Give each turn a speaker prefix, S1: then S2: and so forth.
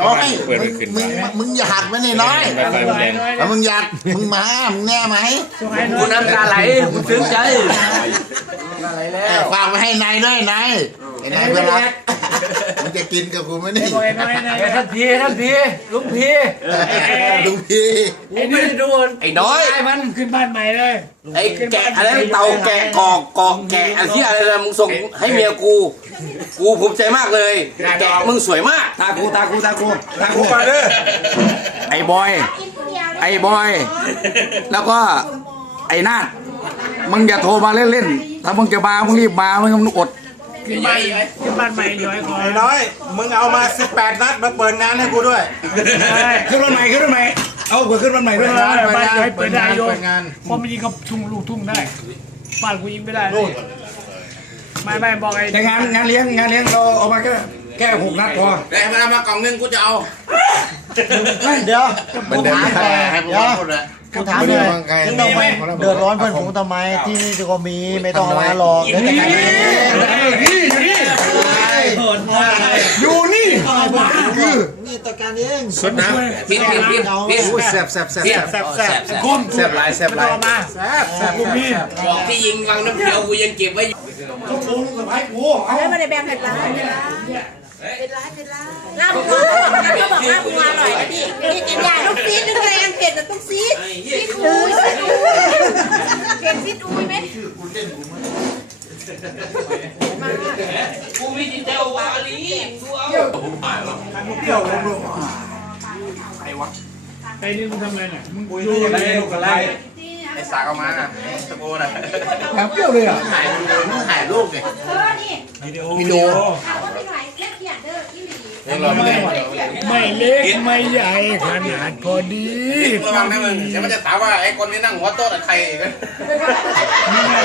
S1: น้อย
S2: เปิดไม่ขึ้น
S1: มึงมึงอยากไหมนี่น้อย
S2: ไฟมันแดง
S1: แล้วมึงอยากมึงมามึงแน่ไหม
S3: กูน้ำตาไหลกูซึ้งใจ
S1: เออฝากไปให้นายด้วยนายไอ้นายเพื่อนรัก มึงจะกินกับกูไหมนี่
S3: ไอ้ท่านพีท่านพีลุงพี
S1: ลุงพี่
S3: กูไม่ได้ดูไอ้น้อย
S4: มันขึ้นบ้านใหม่เลย
S3: ไอ้แกะอะไรนะเต่าแกะกอกกอกแกะอะไรที่อะไรนะมึงส่งให้เมียกู กูภูมิใจมากเลย แกะมึงสวยมาก
S5: ตากูตากูตากูตากูมาเด้อไอ้บอย ไอ้บอย แล้วก็ไอ้นาดมึงอย่าโทรมาเล่นๆถ้ามึงจะมามึงรีบมามึงอด
S4: ขึ้นบ้านขึ้นบ้านใหม่ย้อยก่อน
S2: ไอ้น้อย มึงเอามา 18 นัดมาเปิดงานให้กูด้วย
S5: ขึ้นรถใหม่ขึ้นรถใหม่เอาเผื่อขึ้นรถใหม่ด้วย
S4: บ้านย้อยเปิดได้โย
S2: เปิดงาน
S4: เพราะมันยิงกับทุ่งลูกทุ่งได้บ้านกูยิงไม่ได้ไม่ไม่บอกไอ้
S5: แต่งานงานเลี้ยงงานเลี้ยงเราเอามาแค่แค่หกนัดพอ
S3: แต่เวลามากล่องนึงกูจะเอา
S6: เดี๋ยว
S1: มันเดินไม่ได้ ให้มึงพูดเลย
S6: กูถามเลยทำไมเดือดร้อนเพื่อนผมทำไมที่นี่ก็มีไม่ต้องมาหรอกเดี๋ยวจะกันเอง
S5: นี่อยู่นี่อยู่นี่คือ
S6: นี่จัดการเอง
S3: สุดนะพิษพิษพิษพิษ
S5: แซ่บแซ่บแซ่บ
S3: พิษ
S5: แซ่บ
S3: แซ่บแซ่บ
S4: ก้ม
S5: แซ่บหลายแซ่บหลาย
S4: มาแซ่บกูพี่
S3: บอกที่ยิงวังน้ำเขียวกูยังเก็บไว้อยู่
S7: แล้วไม่ได้แบ่งเผ็ดร้ายเป็นร้ายเป็นร้ายเป็นร้ายลาบงัวงั้ นเขาบอกลาบงัวอร่อยนะพี่นี่กินใหญ่ต้องซีดนึงแรงเผ็ดแต่ต้องซีดซีดอุ้ยซีดอุ้ยเผ็ดซีดอุ้ยไหม
S3: กูมีจิตใจว่าอลีกูเอา
S4: ไอ้นี่มึงทำอะไรเนี่ยมึง
S2: คุย
S4: ดู
S2: ให้
S4: อะไร
S2: ลูกอะไร
S3: ไอ้สากเอามาตะโกนอะ
S5: น้ำเปรี้ยวเลยอะ
S1: ถ่ายมึงถ่ายรูปดิ
S7: เออนี่
S2: วิดีโอ
S7: ถามว่าพี่หน่อยเล็กเขียนเด้อ ที่หลี
S4: ไม่เล็กไม่ใหญ่ขนาดพอดี
S3: ระวังนะมึงเดี๋ยวมันจะถามว่าไอ้คนที่นั่งหัวโต๊ะอะใคร
S4: นี่ไง